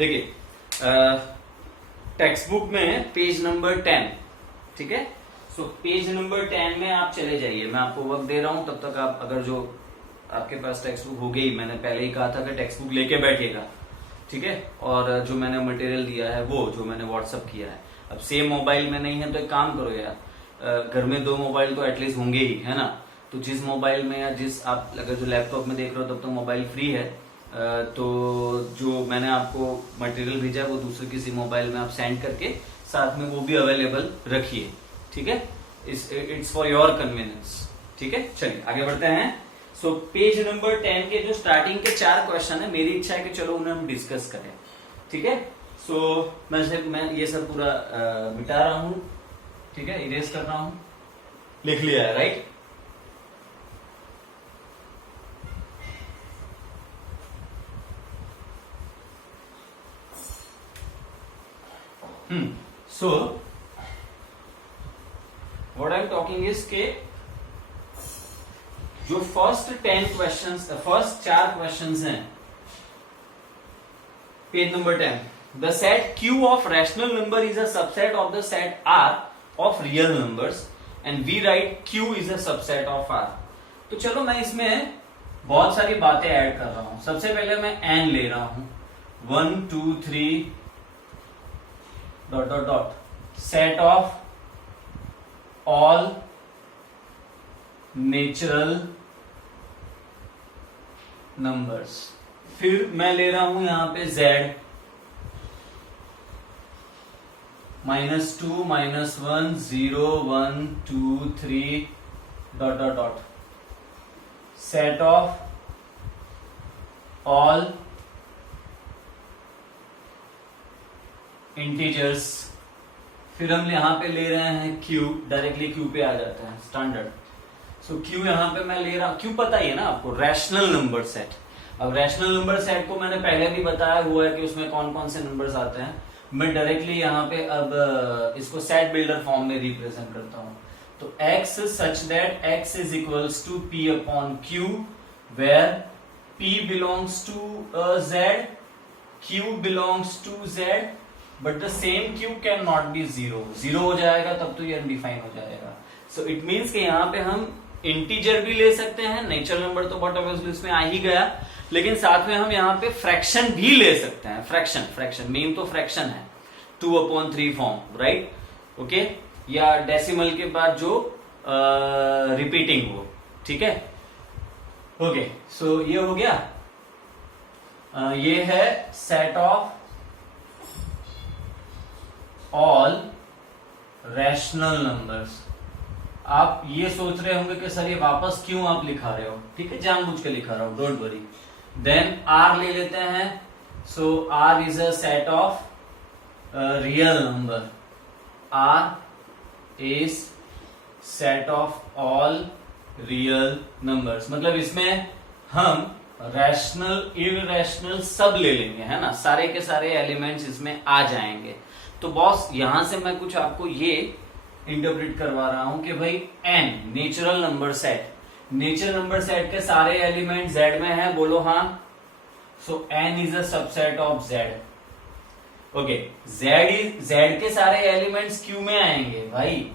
देखिए text book में page number 10, ठीक है। सो पेज नंबर 10 में आप चले जाइए, मैं आपको वक्त दे रहा हूं, तब तक आप अगर जो आपके पास टेक्स्ट बुक हो गई, मैंने पहले ही कहा था कि टेक्स्ट बुक लेके बैठिएगा, ठीक है। और जो मैंने मटेरियल दिया है वो जो मैंने व्हाट्सअप किया है, अब सेम मोबाइल में नहीं है तो एक काम करो यार, घर में 2 मोबाइल तो एटलीस्ट होंगे ही, है ना। तो जिस मोबाइल में या जिस आप अगर जो लैपटॉप में देख रहे हो तब तो मोबाइल फ्री है, तो जो मैंने आपको मटेरियल भेजा है वो दूसरे किसी मोबाइल में आप सेंड करके साथ में वो भी अवेलेबल रखिए, ठीक है। इट्स फॉर योर कन्वीनियंस, ठीक है। चलिए आगे बढ़ते हैं। सो पेज नंबर 10 के जो स्टार्टिंग के 4 क्वेश्चन है, मेरी इच्छा है कि चलो उन्हें हम डिस्कस करें, ठीक है। सो मैं ये सब पूरा मिटा रहा हूं, ठीक है, इरेज कर रहा हूं, लिख लिया है, right. So what I am talking is के जो फर्स्ट 10 क्वेश्चंस, फर्स्ट 4 क्वेश्चंस हैं page number 10, the set Q of rational number is a subset of the set R of real numbers and we write Q is a subset of R। तो चलो मैं इसमें बहुत सारी बातें add कर रहा हूं। सबसे पहले मैं n ले रहा हूं, 1 2 3 dot dot dot set of all natural numbers. फिर मैं ले रहा हूं यहां पे z -2 -1 0 1 2 3 dot dot dot set of all integers. फिर हम यहां पे ले रहे हैं q, डायरेक्टली q पे आ जाता है स्टैंडर्ड। सो q यहां पे मैं ले रहा हूं, q पता ही है ना आपको, रैशनल नंबर सेट। अब रैशनल नंबर सेट को मैंने पहले भी बताया हुआ है कि उसमें कौन कौन से नंबर्स आते हैं। मैं डायरेक्टली यहाँ पे अब इसको सेट बिल्डर फॉर्म में रिप्रेजेंट करता हूँ। तो x such that x is equals to p upon q, where p belongs to z, q belongs to z, but the same q can not be 0 हो जाएगा, तब तो ये अनडिफाइन हो जाएगा। सो इट मीन्स कि यहाँ पे हम इंटीजर भी ले सकते हैं, नेचुरल नंबर तो बट ऑब्वियसली इसमें आ ही गया, लेकिन साथ में हम यहाँ पे फ्रैक्शन भी ले सकते हैं। फ्रैक्शन मेन तो फ्रैक्शन है, 2/3 फॉर्म, राइट, ओके, या डेसिमल के बाद जो रिपीटिंग हो, ठीक है, ओके। सो ये हो गया, ये है set of all rational numbers. आप ये सोच रहे होंगे कि सर ये वापस क्यों आप लिखा रहे हो, ठीक है, जानबूझ के लिखा रहा हूं, डोंट वरी। देन R ले लेते हैं। सो R is a set of real number, R is set of all real numbers. मतलब इसमें हम रैशनल इररेशनल सब ले लेंगे, है ना, सारे के सारे एलिमेंट्स इसमें आ जाएंगे। तो बॉस यहां से मैं कुछ आपको ये इंटरप्रेट करवा रहा हूं कि भाई n natural number set, natural number set के सारे एलिमेंट z में हैं, बोलो हाँ। सो n is a subset of z, okay. z के सारे एलिमेंट्स q में आएंगे। भाई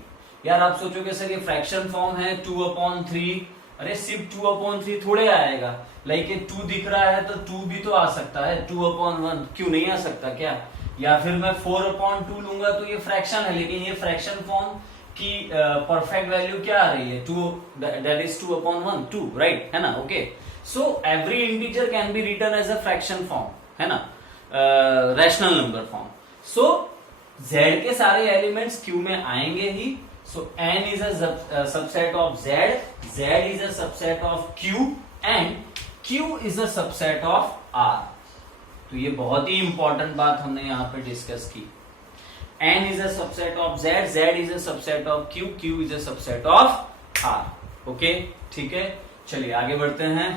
यार आप सोचोगे सर ये फ्रैक्शन फॉर्म है 2/3, अरे सिर्फ 2/3 थोड़े आएगा, लाइक ये 2 दिख रहा है तो 2 भी तो आ सकता है, 2/1 क्यों नहीं आ सकता क्या? या फिर मैं 4/2 लूंगा तो ये फ्रैक्शन है, लेकिन ये फ्रैक्शन फॉर्म की परफेक्ट वैल्यू क्या आ रही है, 2, दैट इज 2/1, 2, राइट, है ना, okay. So every integer can be written as a fraction form, है ना, rational number form. So z के सारे एलिमेंट्स q में आएंगे ही। So n is a subset of z, z is a subset of q and q is a subset of r। तो ये बहुत ही इंपॉर्टेंट बात हमने यहां पे डिस्कस की। n is a subset of z, z is a subset of q, q is a subset of r, okay, ठीक है। चलिए आगे बढ़ते हैं।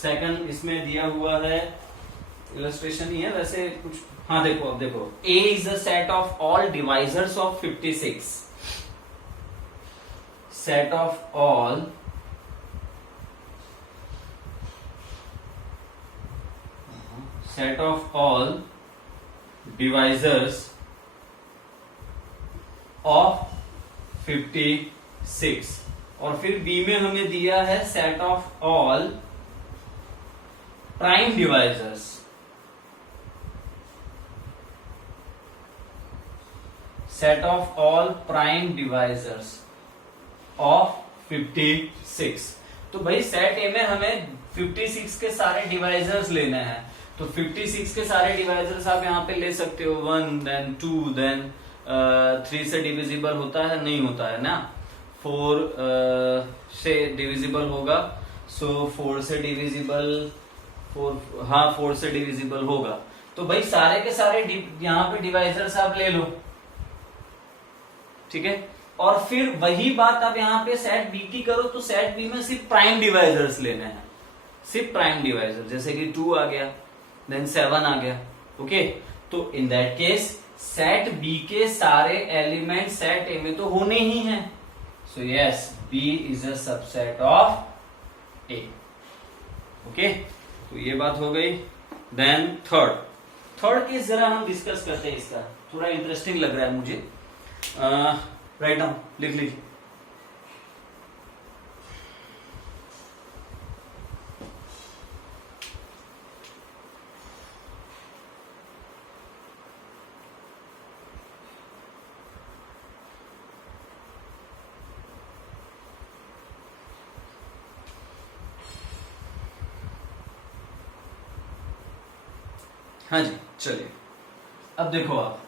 सेकंड इसमें दिया हुआ है, इलस्ट्रेशन ही है वैसे कुछ, हाँ देखो, अब देखो, a is a set of all divisors of 56, set of all set of all divisors of 56, और फिर बी में हमें दिया है set of all prime divisors set of all prime divisors of 56। तो भाई सेट ए में हमें 56 के सारे डिवाइजर्स लेने हैं, तो 56 के सारे डिवाइजर्स आप यहां पे ले सकते हो, 1 देन 2 देन 3 से डिविजिबल होता है, नहीं होता है ना, 4 से डिविजिबल होगा, सो 4 से डिविजिबल 4 से डिविजिबल होगा। तो भाई सारे के सारे यहाँ पे डिवाइजर्स आप ले लो, ठीक है। और फिर वही बात आप यहाँ पे सेट बी की करो, तो सेट बी में सिर्फ प्राइम डिवाइजर्स लेने हैं, सिर्फ प्राइम डिवाइजर, जैसे कि 2 आ गया देन 7 आ गया, ओके। तो in that case set B के सारे एलिमेंट सेट ए में तो होने ही हैं, so yes B is a subset of A, okay. तो ये बात हो गई। देन थर्ड केस जरा हम डिस्कस करते हैं, इसका थोड़ा इंटरेस्टिंग लग रहा है मुझे। राइट डाउन, लिख लीजिए। हाँ जी, चलिए अब देखो आप,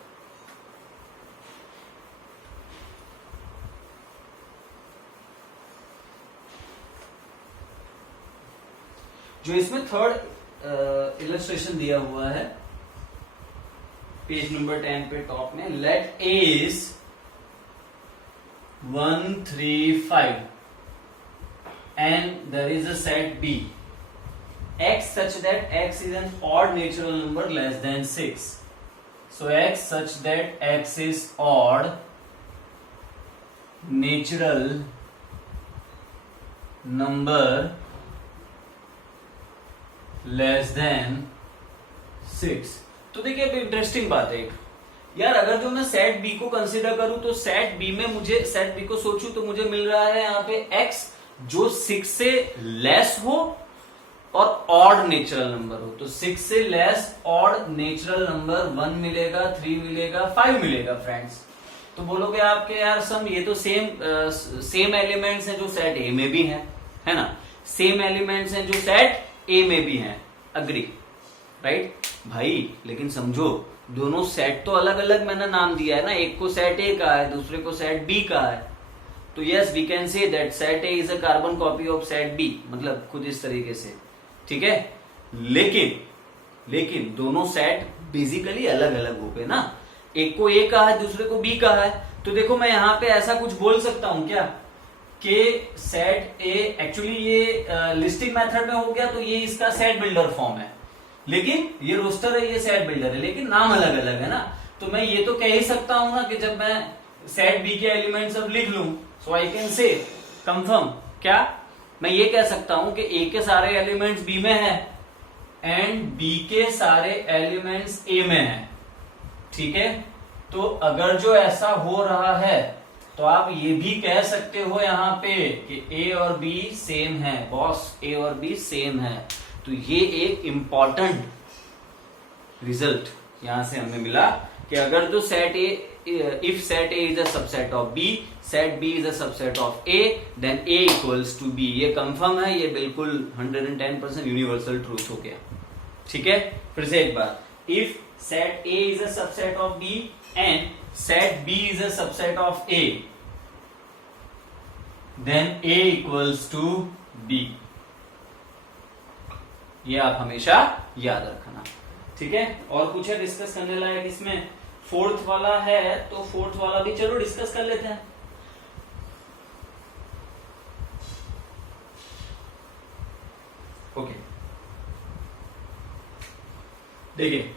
जो इसमें थर्ड इलस्ट्रेशन दिया हुआ है पेज नंबर 10 पे टॉप में, let A is 1 3 5 and there is a set B x such that x is an odd natural number less than 6. So x such that x is odd natural number less than 6. तो देखिए अब interesting बात है यार, अगर जो मैं set B को कंसीडर करूं तो सेट बी में मुझे, सेट बी को सोचूं तो मुझे मिल रहा है यहाँ पे x जो 6 से लेस हो और ऑड नेचुरल नंबर हो। तो 6 से लेस ऑड नेचुरल नंबर 1 मिलेगा, 3 मिलेगा, 5 मिलेगा फ्रेंड्स। तो बोलोगे आपके यार सम ये तो सेम एलिमेंट्स हैं जो सेट ए में भी हैं, है ना, सेम एलिमेंट्स हैं जो सेट ए में भी हैं, अग्री, राइट भाई। लेकिन समझो दोनों सेट तो अलग अलग मैंने नाम दिया है ना, एक को सेट ए का है, दूसरे को सेट बी का है। तो yes we can say that set A is a carbon copy of set B, मतलब खुद इस तरीके से, ठीक है। लेकिन दोनों सेट बेसिकली अलग अलग हो गए ना, एक को ए का है, दूसरे को बी का है। तो देखो मैं यहां पे ऐसा कुछ बोल सकता हूं क्या कि सेट ए, एक्चुअली ये लिस्टिंग मेथड में हो गया तो ये इसका सेट बिल्डर फॉर्म है, लेकिन ये रोस्टर है, ये सेट बिल्डर है, लेकिन नाम अलग अलग है ना। तो मैं ये तो कह ही सकता हूं ना कि जब मैं सेट बी के एलिमेंट सब लिख लूं, सो आई कैन से कंफर्म, क्या मैं ये कह सकता हूं कि ए के सारे एलिमेंट्स बी में है एंड बी के सारे एलिमेंट्स ए में है, ठीक है। तो अगर जो ऐसा हो रहा है तो आप ये भी कह सकते हो यहां पे कि ए और बी सेम है, बॉस ए और बी सेम है। तो ये एक इंपॉर्टेंट रिजल्ट यहां से हमें मिला कि अगर जो set A, if set A is a subset of B, set B is a subset of A, then A equals to B। ये कंफर्म है, ये बिल्कुल 110% यूनिवर्सल ट्रूथ हो गया, ठीक है। फिर से एक बार, if set A is a subset of B and set B is a subset of A, then A equals to B। ये आप हमेशा याद रखना, ठीक है। और कुछ है डिस्कस करने लायक इसमें? फोर्थ वाला है तो फोर्थ वाला भी चलो डिस्कस कर लेते हैं। ओके, देखिए,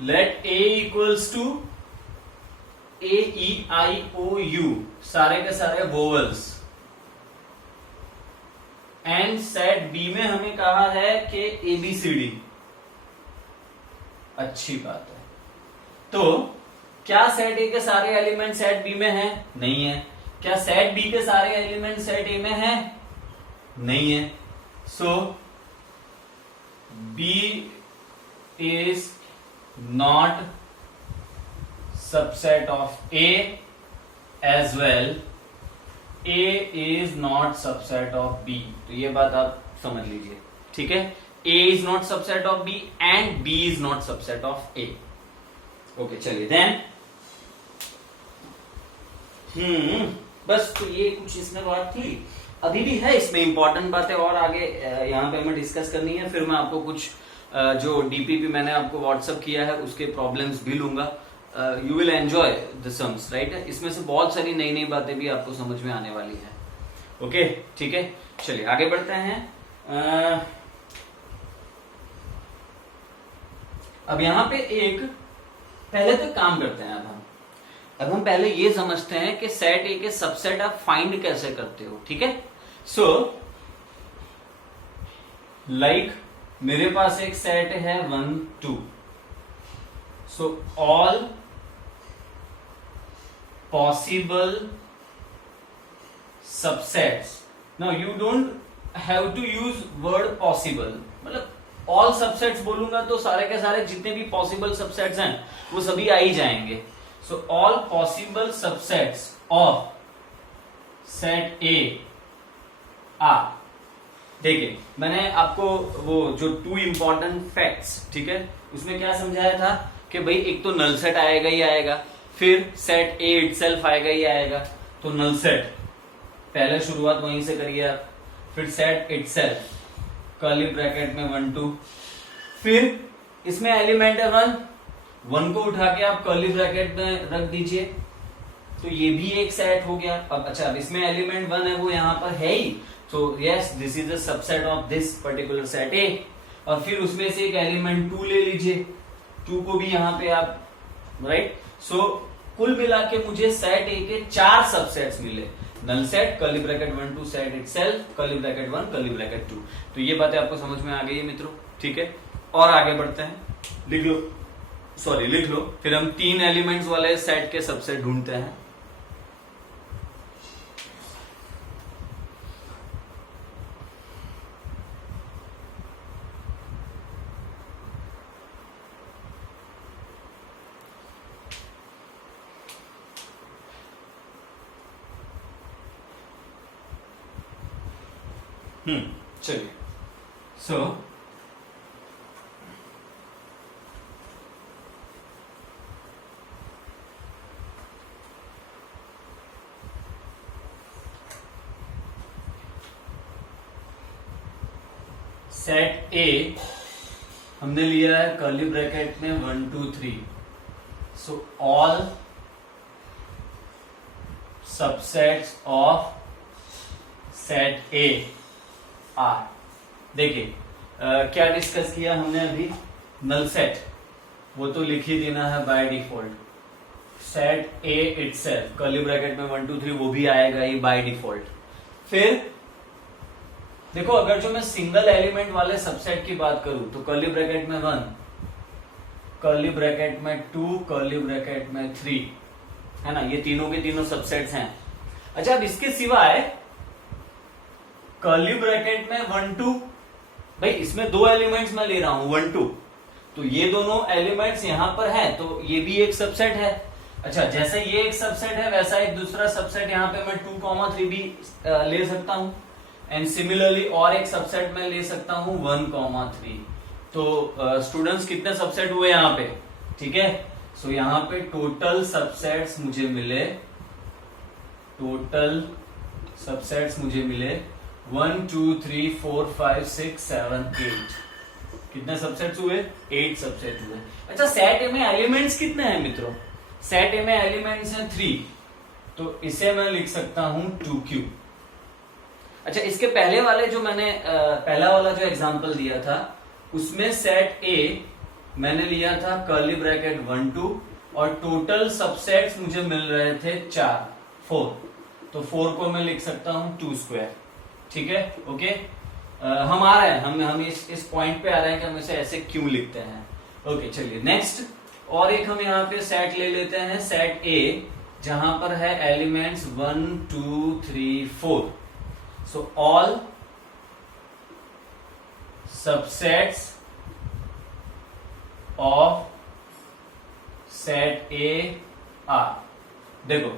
let A equals to A E I O U, सारे के सारे वोवल्स, एंड सेट बी में हमें कहा है कि ए बी सी डी, अच्छी बात है। तो क्या सेट ए के सारे एलिमेंट सेट बी में हैं? नहीं है। क्या सेट बी के सारे एलिमेंट सेट ए में हैं? नहीं है। So B is not subset of A as well A is not subset of B. तो ये बात आप समझ लीजिए, ठीक है। A is not subset of B and B is not subset of A. Okay, चलिए देन बस तो ये कुछ इसमें बात थी। अभी भी है इसमें इंपॉर्टेंट बातें और आगे यहाँ पे हमें डिस्कस करनी है। फिर मैं आपको कुछ जो डीपीपी मैंने आपको व्हाट्सअप किया है उसके प्रॉब्लम्स भी लूंगा। You will enjoy the sums, right. इसमें से बहुत सारी नई नई बातें भी आपको समझ में आने वाली है। ओके, ठीक है, चलिए आगे बढ़ते हैं। अब यहाँ पे एक पहले तो काम करते हैं। अब हम पहले ये समझते हैं कि सेट ए के सबसेट आप फाइंड कैसे करते हो, ठीक है। सो लाइक मेरे पास एक सेट है 1 2। So all possible subsets. Now you don't have to use word possible, मतलब ऑल सबसेट्स बोलूंगा तो सारे के सारे जितने भी पॉसिबल सबसेट्स हैं वो सभी आ ही जाएंगे। सो all possible subsets of set A R. देखिए मैंने आपको वो जो 2 इंपॉर्टेंट फैक्ट्स, ठीक है, उसमें क्या समझाया था कि भाई एक तो नल सेट आएगा ही आएगा, फिर सेट ए इटसेल्फ आएगा ही आएगा। तो नल सेट पहले शुरुआत वहीं से करिए आप, फिर सेट इटसेल्फ कर्ली ब्रैकेट में 1 2, फिर इसमें एलिमेंट है 1 को उठा के आप कर्ली ब्रैकेट में रख दीजिए, तो ये भी एक सेट हो गया। अब अच्छा, अब इसमें एलिमेंट 1 है वो यहां पर है ही, तो yes this is a subset of this particular set ए। और फिर उसमें से एक एलिमेंट 2 ले लीजिए, 2 को भी यहां पे आप, राइट। सो कुल मिला के मुझे सेट ए के 4 सबसेट्स मिले। Null set, curly bracket 1 2, set itself, curly bracket 1, curly bracket 2। तो ये बातें आपको समझ में आ गई है मित्रों, ठीक है। और आगे बढ़ते हैं, लिख लो। फिर हम 3 एलिमेंट्स वाले सेट के सबसेट ढूंढते हैं। चलिए। सो सेट ए हमने लिया है कर्ली ब्रैकेट में 1 2 3। So all subsets of set A R. देखिए क्या डिस्कस किया हमने अभी, नल सेट वो तो लिख ही देना है by default. Set A itself curly bracket में 1 2 3 वो भी आएगा ही बाय डिफॉल्ट। फिर देखो अगर जो मैं सिंगल एलिमेंट वाले सबसेट की बात करूं तो कर्ली ब्रैकेट में 1, कर्ली ब्रैकेट में 2, कर्ली ब्रैकेट में 3, है ना, ये तीनों के तीनों सबसेट्स हैं। अच्छा, अब इसके सिवाय कर्ली ब्रैकेट में 1 2, भाई इसमें 2 एलिमेंट्स मैं ले रहा हूं 1 2, तो ये दोनों एलिमेंट्स यहां पर हैं, तो ये भी एक सबसेट है। अच्छा, जैसे ये एक सबसेट है वैसा एक दूसरा सबसेट यहां पे मैं 2 3 भी ले सकता हूं, एंड सिमिलरली और एक सबसेट में ले सकता हूं 1 3। तो स्टूडेंट्स कितने सबसेट हुए यहां पे, ठीक है। सो यहां पे टोटल सबसेट्स मुझे मिले 1 2 3 4 5 6 7 8। कितने सबसेट्स हुए? 8 सबसेट हुए। अच्छा, सेट ए में एलिमेंट्स कितने हैं मित्रों? सेट ए में एलिमेंट्स हैं 3, तो इसे मैं लिख सकता हूं 2q। अच्छा, इसके पहले वाले जो मैंने पहला वाला जो एग्जांपल दिया था उसमें सेट ए मैंने लिया था कर्ली ब्रैकेट 1 2 और टोटल सबसेट्स मुझे मिल रहे थे 4 तो 4 को मैं लिख सकता हूं 2 स्क्वायर, ठीक है। ओके, हम आ रहे हैं, हम इस पॉइंट पे आ रहे हैं कि हम इसे ऐसे क्यों लिखते हैं। ओके चलिए नेक्स्ट, और एक हम यहाँ पे सेट ले लेते हैं, सेट ए, जहां पर है elements 1 2 3 4। So all subsets of set A R. देखो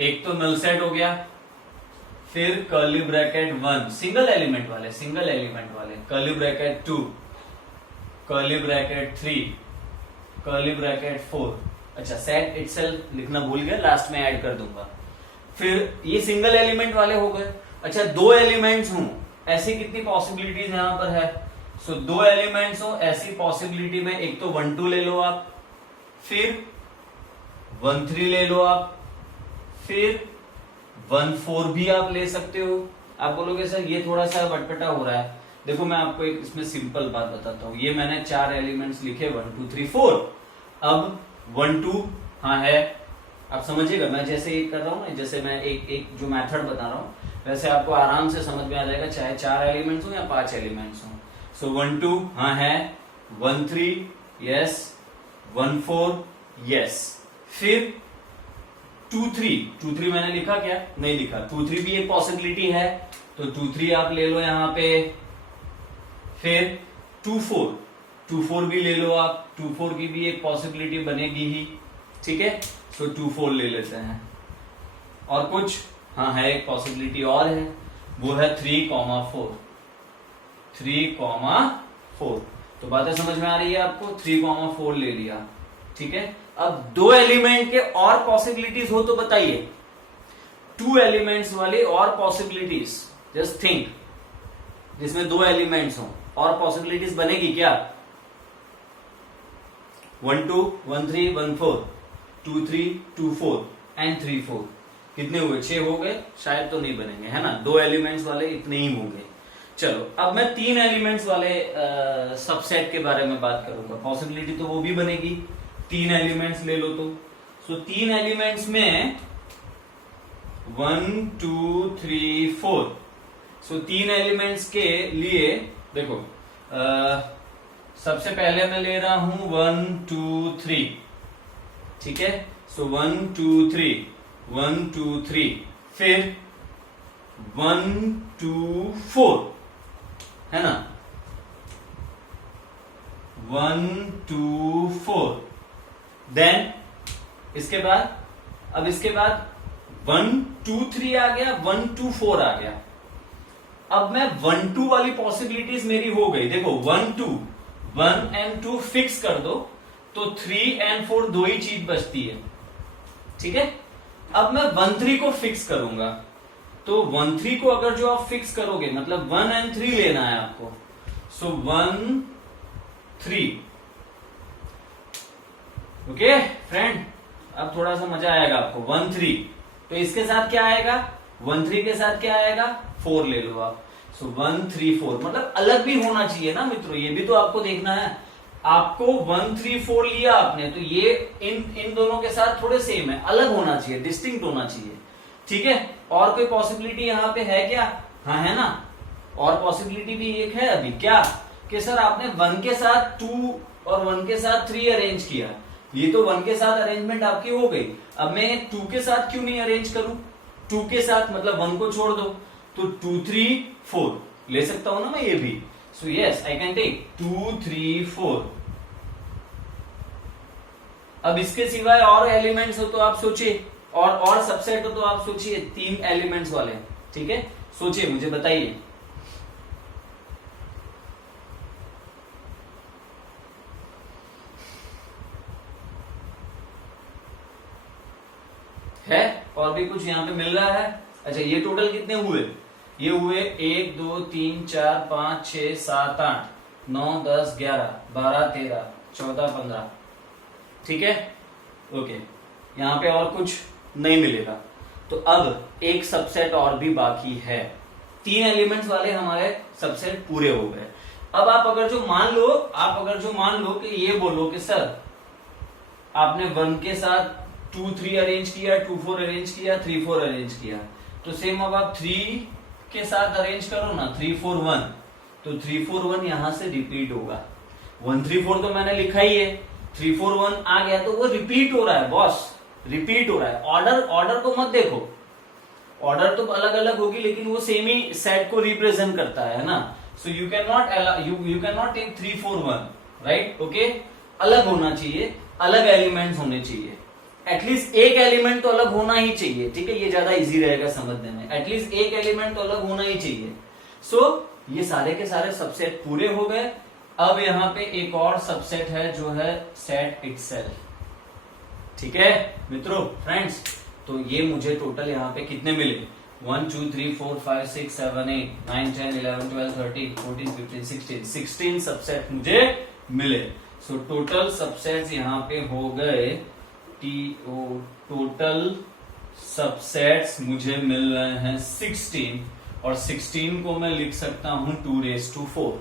एक तो नल सेट हो गया, फिर कर्ली ब्रैकेट 1 सिंगल एलिमेंट वाले, curly bracket 2, curly bracket 3, curly bracket 4। अच्छा सेट इटसेल्फ लिखना भूल गया, लास्ट में ऐड कर दूंगा। फिर ये सिंगल एलिमेंट वाले हो गए। अच्छा दो एलिमेंट्स हूं, ऐसी कितनी पॉसिबिलिटीज यहां पर है? सो दो एलिमेंट्स हो, ऐसी पॉसिबिलिटी में एक तो 1 2 ले लो आप, फिर 1 3 ले लो आप, फिर 1 4 भी आप ले सकते हो। आप बोलोगे सर ये थोड़ा सा बटपटा हो रहा है। देखो मैं आपको एक इसमें सिंपल बात बताता हूं। ये मैंने 4 एलिमेंट्स लिखे 1 2 3 4। अब 1 2 हाँ है, आप समझिएगा मैं जैसे एक कर रहा हूं ना, जैसे मैं एक जो मेथड बता रहा हूं वैसे आपको आराम से समझ में आ जाएगा, चाहे 4 एलिमेंट्स हो या 5 एलिमेंट्स हो। सो 1 2 हाँ है, 1 3 यस, 1 4 यस, फिर 2 3 मैंने लिखा क्या? नहीं लिखा। 2 3 भी एक पॉसिबिलिटी है, तो 2 3 आप ले लो यहां पे। फिर 2 4 भी ले लो आप, 2 4 की भी एक पॉसिबिलिटी बनेगी ही, ठीक है। सो 2 4 ले लेते हैं। और कुछ? हाँ है, एक पॉसिबिलिटी और है, वो है 3 4। 3 4। तो बातें समझ में आ रही है आपको? 3 4 ले लिया, ठीक है। अब दो एलिमेंट के और पॉसिबिलिटीज हो तो बताइए, 2 एलिमेंट्स वाली और पॉसिबिलिटीज, जस्ट थिंक, जिसमें 2 एलिमेंट्स हो और पॉसिबिलिटीज बनेगी क्या? 1 2 1 3 1 4, 2 3 2 4 एंड 3 4। कितने हुए? 6 हो गए, शायद तो नहीं बनेंगे, है ना। 2 एलिमेंट्स वाले इतने ही होंगे। चलो अब मैं 3 एलिमेंट्स वाले सबसेट के बारे में बात करूंगा। पॉसिबिलिटी तो वो भी बनेगी, 3 एलिमेंट्स ले लो तो। सो 3 एलिमेंट्स में 1 2 3 4। सो 3 एलिमेंट्स के लिए देखो सबसे पहले मैं ले रहा हूं 1 2 3, ठीक है। सो 1 2 3 1 2 3, फिर 1 2 4, है ना, 1 2 4। देन इसके बाद, अब इसके बाद 1 2 3 आ गया, 1 2 4 आ गया। अब मैं 1 2 वाली पॉसिबिलिटीज मेरी हो गई। देखो 1 2 1 एंड 2 फिक्स कर दो तो 3 एंड 4 दो ही चीज बचती है, ठीक है। अब मैं 1 3 को फिक्स करूंगा, तो 1 3 को अगर जो आप फिक्स करोगे, मतलब 1 एंड 3 लेना है आपको। सो 1 3, ओके फ्रेंड, अब थोड़ा सा मजा आएगा आपको। 1 3, तो इसके साथ क्या आएगा? 1 3 के साथ क्या आएगा? 4 ले लो आप। सो 1 3 4, मतलब अलग भी होना चाहिए ना मित्रों, ये भी तो आपको देखना है। आपको 1 3 4 लिया आपने, तो ये इन दोनों के साथ थोड़े सेम है, अलग होना चाहिए, डिस्टिंक्ट होना चाहिए, ठीक है। और कोई पॉसिबिलिटी यहाँ पे है क्या? हाँ है ना। और पॉसिबिलिटी भी एक है अभी, क्या कि सर आपने 1 के साथ 2 और 1 के साथ 3 अरेंज किया, ये तो 1 के साथ अरेंजमेंट आपकी हो गई। अब मैं 2 के साथ क्यों नहीं अरेंज करूं? 2 के साथ मतलब 1 को छोड़ दो, तो 2 3 4 ले सकता हूं ना मैं ये भी। So yes I can take 2 3 4। अब इसके सिवाय और एलिमेंट्स हो तो आप सोचिए, और सबसेट हो तो आप सोचिए, 3 एलिमेंट्स वाले, ठीक है। सोचिए, मुझे बताइए। है और भी कुछ यहाँ पे मिल रहा है? अच्छा ये टोटल कितने हुए? ये हुए 1 2 3 4 5 6 7 8 9 10 11 12 13 14 15, ठीक है। ओके, यहाँ पे और कुछ नहीं मिलेगा। तो अब एक सबसेट और भी बाकी है। 3 एलिमेंट्स वाले हमारे सबसेट पूरे हो गए। अब आप अगर जो मान लो कि ये बोलो कि सर आपने 1 के साथ 2 3 अरेंज किया, 2 4 अरेंज किया, 3 4 अरेंज किया, तो सेम अब आप 3 के साथ अरेंज करो ना, 3 4 1, तो 3 4 1 यहां से रिपीट होगा। 1 3 4 तो मैंने लिखा ही है, 3 4 1 आ गया तो वो रिपीट हो रहा है बॉस, रिपीट हो रहा है। ऑर्डर को मत देखो, ऑर्डर तो अलग अलग होगी लेकिन वो सेम ही सेट को रिप्रेजेंट करता है ना। So you can not take 3 4 1, right, okay. अलग होना चाहिए, अलग एलिमेंट्स होने चाहिए, एटलीस्ट एक एलिमेंट तो अलग होना ही चाहिए, ठीक है, ये ज्यादा इजी रहेगा समझने में, एटलीस्ट एक एलिमेंट तो अलग होना ही चाहिए। सो ये सारे के सारे सबसेट पूरे हो गए। अब यहाँ पे एक और सबसेट है जो है सेट इटसेल्फ, ठीक है मित्रों, फ्रेंड्स। तो ये मुझे टोटल यहाँ पे कितने मिले, 1 2 3 4 5 6 7 8 9 10 11 12 13 14 15 16 सबसेट मुझे मिले। सो टोटल सबसेट्स यहाँ पे हो गए टोटल सबसेट्स मुझे मिल रहे हैं 16, और 16 को मैं लिख सकता हूं 2⁴।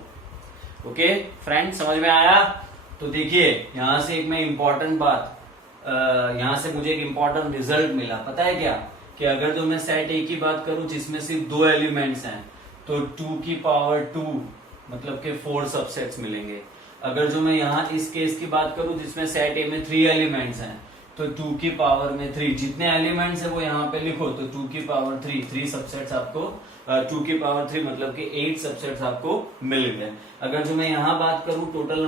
ओके फ्रेंड, समझ में आया? तो देखिए यहां से एक मैं इंपॉर्टेंट बात, यहां से मुझे एक इंपॉर्टेंट रिजल्ट मिला, पता है क्या, कि अगर जो मैं सेट ए की बात करूं जिसमें सिर्फ 2 एलिमेंट्स हैं तो 2⁴ मतलब के 4 सबसेट्स मिलेंगे। अगर जो मैं यहाँ इस केस की बात करूं जिसमें सेट ए में 3 एलिमेंट्स हैं तो 2⁻3 जितने एलिमेंट्स है वो यहाँ पे लिखो, तो 2⁻3 3 सबसेट्स आपको 2⁻3 मतलब कि 8 सबसेट्स आपको मिल गए। अगर जो मैं यहाँ बात करूं टोटल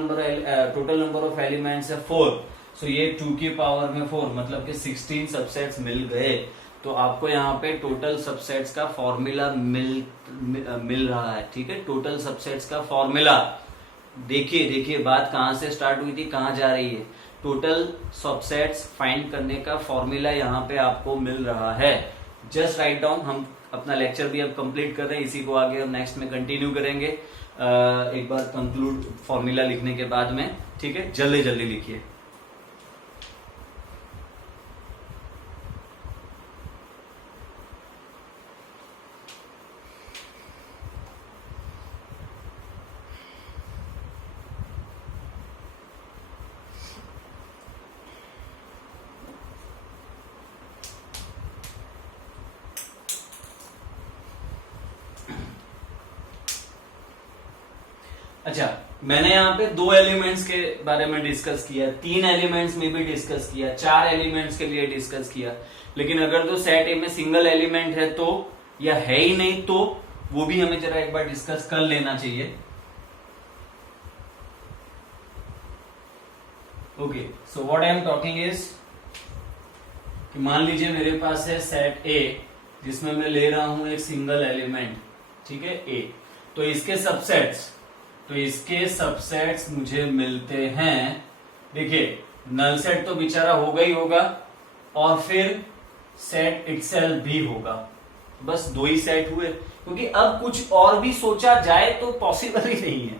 नंबर ऑफ एलिमेंट्स है 4, सो ये 2⁻4 मतलब कि 16 सबसेट्स मिल गए। तो आपको यहाँ पे टोटल सबसेट्स का फॉर्मूला मिल रहा है, ठीक है, टोटल सबसेट्स का फॉर्मूला। देखिए बात कहां से स्टार्ट हुई थी, कहां जा रही है। टोटल सबसेट्स फाइंड करने का फॉर्मूला यहाँ पे आपको मिल रहा है। Just write down. हम अपना लेक्चर भी अब कंप्लीट कर रहे हैं, इसी को आगे हम नेक्स्ट में कंटिन्यू करेंगे एक बार कंक्लूड फॉर्मूला लिखने के बाद में, ठीक है, जल्दी जल्दी लिखिए। अच्छा, मैंने यहाँ पे 2 एलिमेंट्स के बारे में डिस्कस किया, 3 एलिमेंट्स में भी डिस्कस किया, 4 एलिमेंट्स के लिए डिस्कस किया, लेकिन अगर तो सेट ए में सिंगल एलिमेंट है तो, या है ही नहीं तो, वो भी हमें जरा एक बार डिस्कस कर लेना चाहिए। Okay, so what I am talking is कि मान लीजिए मेरे पास है सेट ए जिसमें मैं ले रहा हूं एक सिंगल एलिमेंट, ठीक है, ए। तो इसके सबसेट्स मुझे मिलते हैं, देखिए नल सेट तो बेचारा होगा ही होगा, और फिर सेट इटसेल्फ भी होगा। बस 2 ही सेट हुए, क्योंकि अब कुछ और भी सोचा जाए तो पॉसिबल ही नहीं है।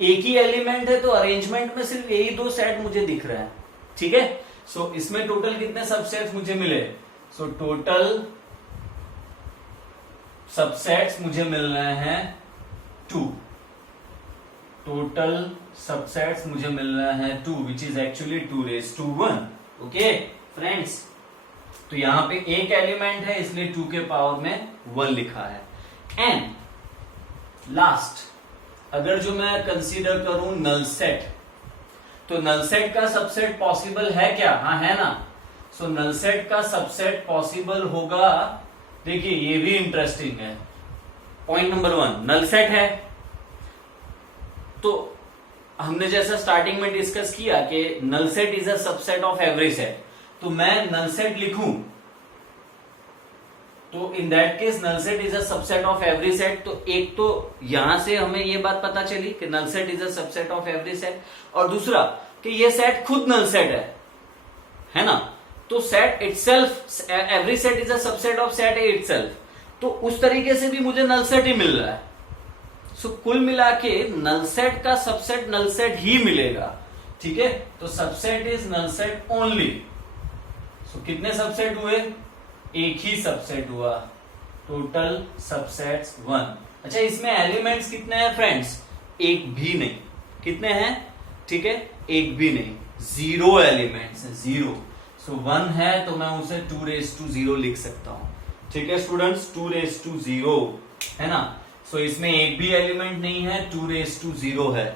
एक ही एलिमेंट है तो अरेंजमेंट में सिर्फ यही 2 सेट मुझे दिख रहे हैं, ठीक है। सो इसमें टोटल कितने सबसेट्स मुझे मिले, सो टोटल सबसेट्स मुझे मिल रहे हैं 2। टोटल सबसेट्स मुझे मिल रहे हैं 2, which is actually 2⁴। Okay friends, तो यहां पे एक एलिमेंट है इसलिए 2 के पावर में 1 लिखा है। एंड लास्ट, अगर जो मैं कंसीडर करूं नल सेट, तो नल सेट का सबसेट पॉसिबल है क्या, हाँ है ना। सो नल सेट का सबसेट पॉसिबल होगा, देखिए ये भी इंटरेस्टिंग है। पॉइंट नंबर 1, नल सेट है तो हमने जैसा स्टार्टिंग में डिस्कस किया कि null set is a subset of every set, तो मैं नल सेट लिखूं तो in that case null set is a subset of every set. तो एक तो यहां से हमें ये बात पता चली कि null set is a subset of every set, और दूसरा कि ये सेट खुद नल सेट है ना। तो set itself, every set is a subset of set A itself, तो उस तरीके से भी मुझे नल सेट ही मिल रहा है। सो कुल मिला के नल सेट का सबसेट नल सेट ही मिलेगा, ठीक है। तो subset is null set only. So कितने सबसेट हुए, एक ही सबसेट हुआ, टोटल सबसेट्स 1। अच्छा, इसमें एलिमेंट्स कितने हैं फ्रेंड्स, एक भी नहीं। कितने हैं, ठीक है, एक भी नहीं, 0 एलिमेंट्स है, 0। सो 1 है तो मैं उसे 2⁴ लिख सकता हूं, ठीक है स्टूडेंट्स, 2⁴ है ना। सो इसमें एक भी एलिमेंट नहीं है, 2⁴ है।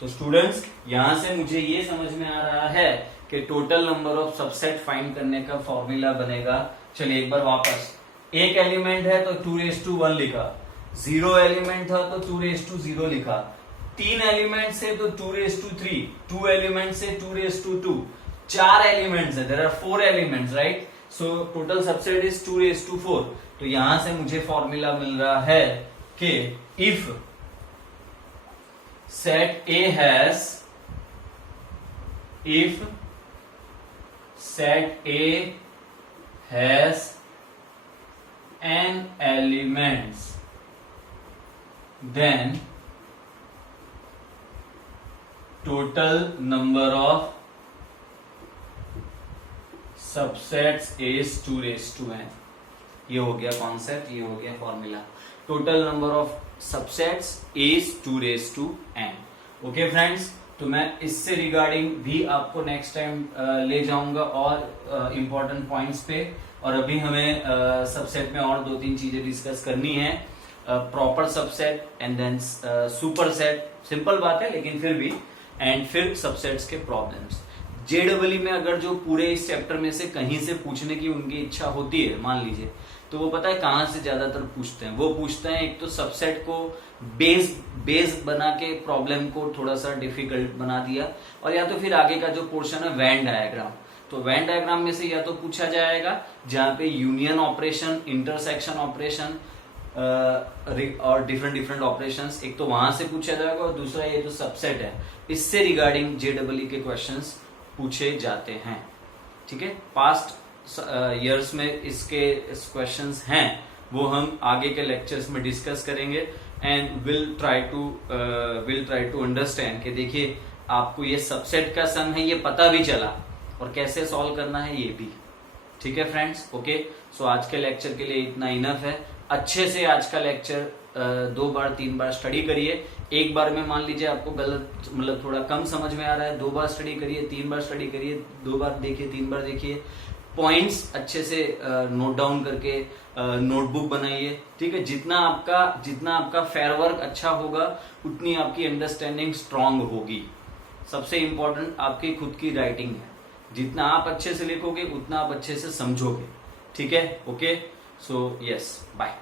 तो स्टूडेंट्स यहां से मुझे ये समझ में आ रहा है कि total number of subset find करने का फॉर्मूला बनेगा। चलिए एक बार वापस, एक एलिमेंट है तो 2:1 लिखा, 0 एलिमेंट था तो 2:0 लिखा, 3 एलिमेंट से तो 2:3, 2 एलिमेंट से 2:2, 4 एलिमेंट्स है, there are 4 elements, right? So total subset is 2:4। तो यहां से मुझे फॉर्मूला मिल रहा है कि if set A has n elements, then total number of subsets is 2:n। ये हो गया कॉन्सेप्ट, ये हो गया formula. Total number of subsets is 2:n। Okay friends, तो मैं इससे रिगार्डिंग भी आपको नेक्स्ट टाइम ले जाऊंगा और इंपॉर्टेंट पॉइंट्स पे। और अभी हमें सबसेट में और 2-3 चीजें डिस्कस करनी है, proper subset and then super set, simple बात है लेकिन फिर भी, एंड फिर सबसेट्स के प्रॉब्लम्स। जेडब्ल्यू में अगर जो पूरे इस चैप्टर में से कहीं से पूछने की उनकी इच्छा होती है, मान लीजिए, तो वो पता है कहां से ज्यादातर पूछते हैं? वो पूछते हैं एक तो सबसेट को बेस बना के प्रॉब्लम को थोड़ा सा डिफिकल्ट बना दिया, और या तो फिर आगे का जो पोर्शन है वेन डायग्राम। तो वेन डायग्राम में से या तो पूछा जाएगा जहां पे यूनियन ऑपरेशन, इंटरसेक्शन ऑपरेशन और डिफरेंट ऑपरेशंस, एक तो वहां से पूछा जाएगा, और दूसरा ये जो सबसेट है इससे रिगार्डिंग जेडब्ल्यू के क्वेश्चंस पूछे जाते हैं। ठीक है, पास्ट ईयर्स में इसके क्वेश्चंस हैं, वो हम आगे के लेक्चर्स में डिस्कस करेंगे and will try to understand कि देखिए आपको ये सबसेट का सम है ये पता भी चला और कैसे सॉल्व करना है ये भी। ठीक है फ्रेंड्स, ओके। सो आज के लेक्चर के लिए इतना इनफ है। अच्छे से आज का लेक्चर 2 बार 3 बार स्टडी करिए। एक बार में मान लीजिए आपको गलत, मतलब थोड़ा कम समझ में आ रहा है, 2 बार स्टडी करिए, 3 बार स्टडी करिए, 2 बार देखिए, 3 बार देखिए, पॉइंट्स अच्छे से नोट डाउन करके नोटबुक बनाइए। ठीक है, जितना आपका फेयर वर्क अच्छा होगा उतनी आपकी अंडरस्टैंडिंग स्ट्रांग होगी। सबसे इंपॉर्टेंट आपकी खुद की राइटिंग है, जितना आप अच्छे से लिखोगे उतना आप अच्छे से समझोगे। ठीक है, ओके। So yes, bye.